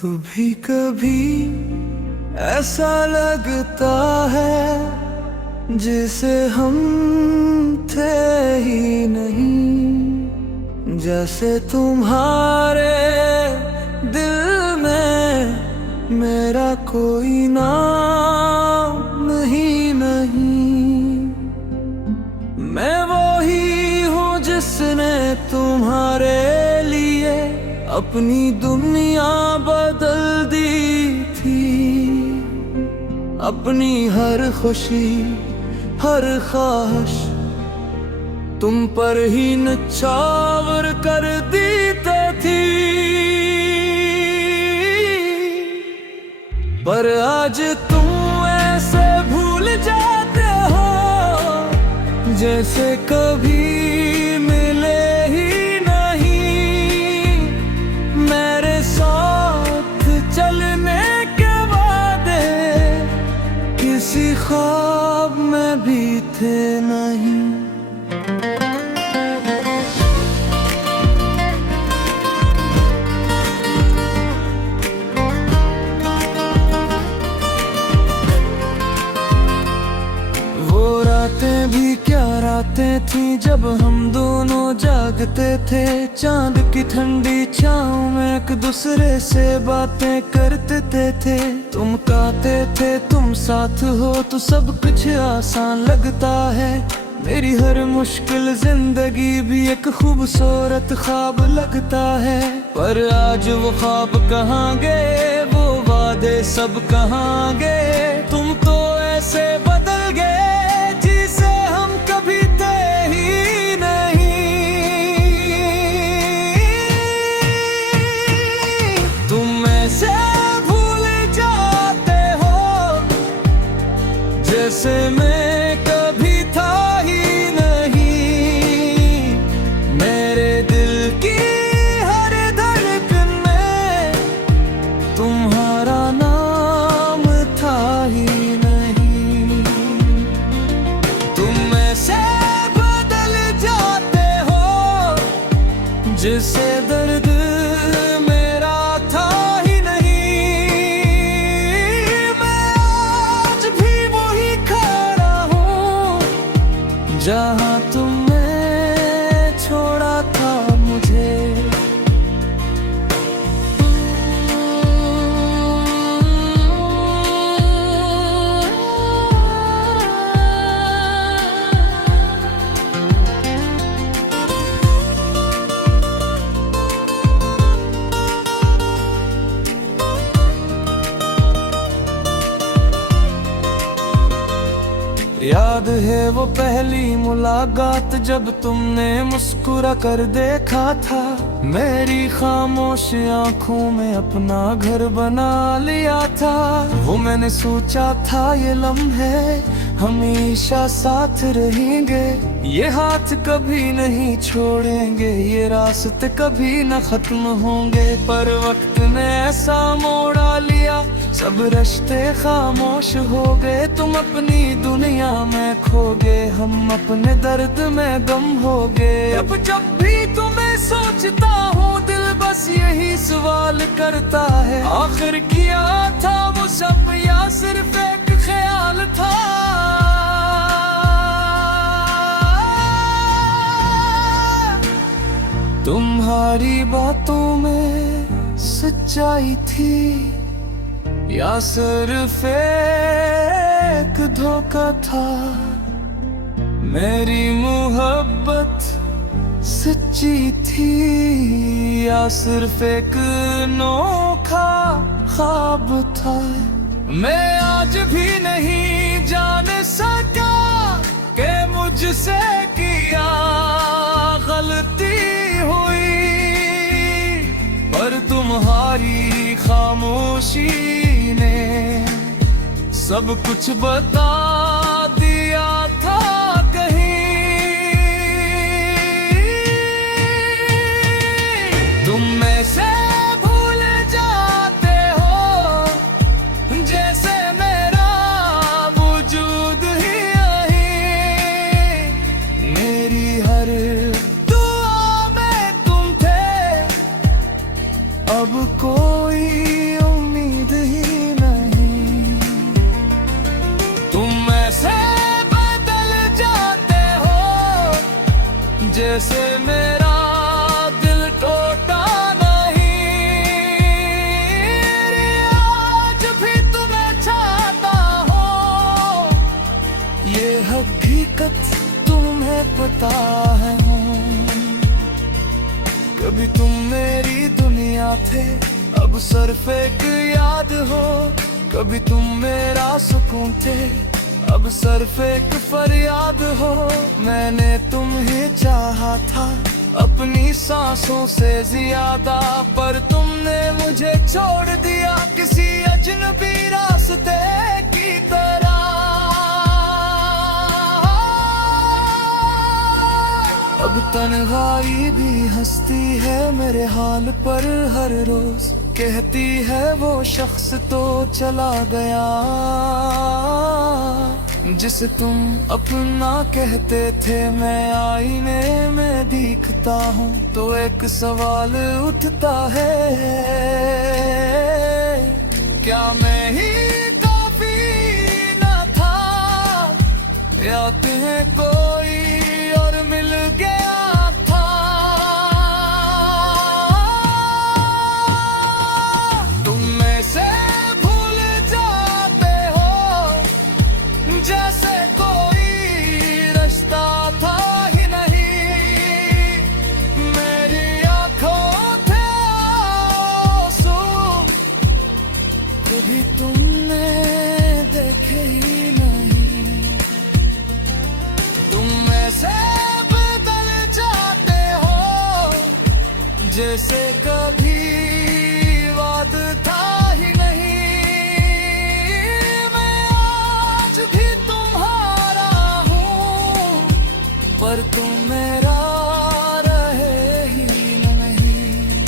तू भी कभी ऐसा लगता है जिसे हम थे ही नहीं, जैसे तुम्हारे दिल में मेरा कोई नाम नहीं। मैं वही हूँ जिसने तुम्हारे लिए अपनी दुनिया बदल दी थी। अपनी हर खुशी हर ख्वाहिश तुम पर ही निछावर कर देती थी। पर आज तुम ऐसे भूल जाते हो जैसे कभी मिले ही नहीं। मेरे साथ चलने के वादे किसी ख्वाब में भी थे नहीं। रातें भी क्या रातें थी जब हम दोनों जागते थे। चांद की ठंडी छाँव में एक दूसरे से बातें करते थे। तुम कहते थे तुम साथ हो तो सब कुछ आसान लगता है। मेरी हर मुश्किल जिंदगी भी एक खूबसूरत ख्वाब लगता है। पर आज वो ख्वाब कहाँ गए, वो वादे सब कहाँ गए। तुम तो ऐसे बदल गए जिसे हम कभी थे ही नहीं। तुम ऐसे भूल जाते हो जैसे मैं कभी था ही नहीं। मेरे दिल की हर धड़कन में तुम्हारा नाम था ही नहीं। तुम ऐसे बदल जाते हो जिससे दर्द मेरा था ही नहीं। मैं आज भी वही खड़ा हूँ जहाँ तुमने छोड़ा था मुझे। याद है वो पहली मुलाकात जब तुमने मुस्कुरा कर देखा था। मेरी खामोश आंखों में अपना घर बना लिया था। वो मैंने सोचा था ये लम्हे हमेशा साथ रहेंगे। ये हाथ कभी नहीं छोड़ेंगे, ये रास्ते कभी न खत्म होंगे। पर वक्त ने ऐसा मोड़ा लिया, सब रिश्ते खामोश हो गए। तुम अपनी दुनिया में खो गए, हम अपने दर्द में गम हो गए। अब जब भी तुम्हें सोचता हूँ दिल बस यही सवाल करता है, आखिर किया था वो सब या सिर्फ एक ख्याल था। तुम्हारी बातों में सच्चाई थी या सिर्फ एक धोखा था। मेरी मोहब्बत सच्ची थी या सिर्फ एक अनोखा ख्वाब था। मैं आज भी नहीं जान सका कि मुझसे किया गलती हुई। पर तुम्हारी खामोशी ने सब कुछ बता दिया था कहीं। तुम ऐसे भूल जाते हो जैसे मेरा वजूद ही नहीं। मेरी हर दुआ में तुम थे, अब कोई जैसे मेरा दिल टूटा नहीं, आज भी तुम्हें चाहता हूँ, ये हकीकत तुम्हें पता है। कभी तुम मेरी दुनिया थे, अब सिर्फ एक याद हो। कभी तुम मेरा सुकून थे, अब सिर्फ एक फरियाद हो। मैंने तुम्हें चाहा था अपनी सांसों से ज्यादा, पर तुमने मुझे छोड़ दिया किसी अजनबी रास्ते की तरह। अब तन्हाई भी हंसती है मेरे हाल पर हर रोज, कहती है वो शख्स तो चला गया जिसे तुम अपना कहते थे। मैं आईने में दिखता हूँ तो एक सवाल उठता है, क्या मैं ही काफी न था, या तुम्हें कोई और मिल गया था। तुम में से भूल जाते हो जैसे कोई रिश्ता था ही नहीं। मेरी आंखों थे आंसू, कभी तुमने देखे ही नहीं। तुम ऐसे बदल जाते हो जैसे कभी बात था ही नहीं। मैं आज भी तुम्हारा हूँ, पर तुम मेरा रहे ही नहीं।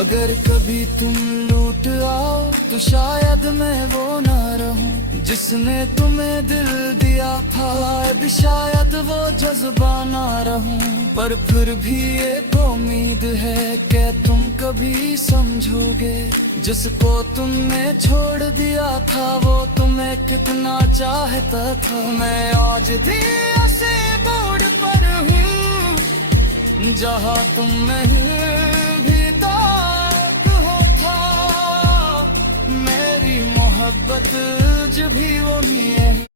अगर कभी तुम लूट आओ तो शायद मैं वो ना रहूं जिसने तुम्हें दिल दिया था, अब शायद वो जज्बा ना रहूं। पर फिर भी एक उम्मीद है कि तुम कभी समझोगे, जिसको तुमने छोड़ दिया था वो तुम्हें कितना चाहता था। मैं आज भी ऐसे मोड़ पर हूँ जहाँ तुम नहीं भी तक हो था। मेरी मोहब्बत जो भी वो नहीं है।